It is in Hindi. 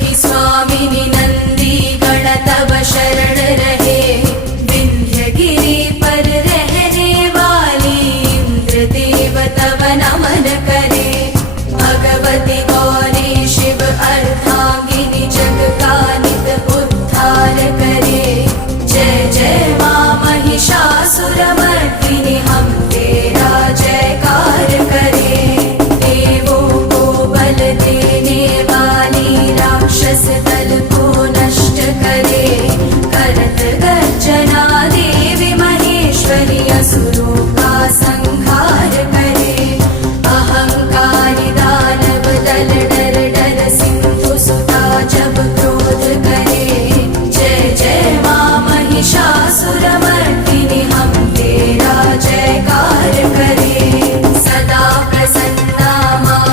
की स्वामिनी नंदी गण तब शरण रहे। विंध्य गिरि पर रहने वाली इंद्र देव तब नमन करे। भगवती गौरी शिव अर्धांगिनी जग का नित उद्धार करे। जय जय मां महिषासुर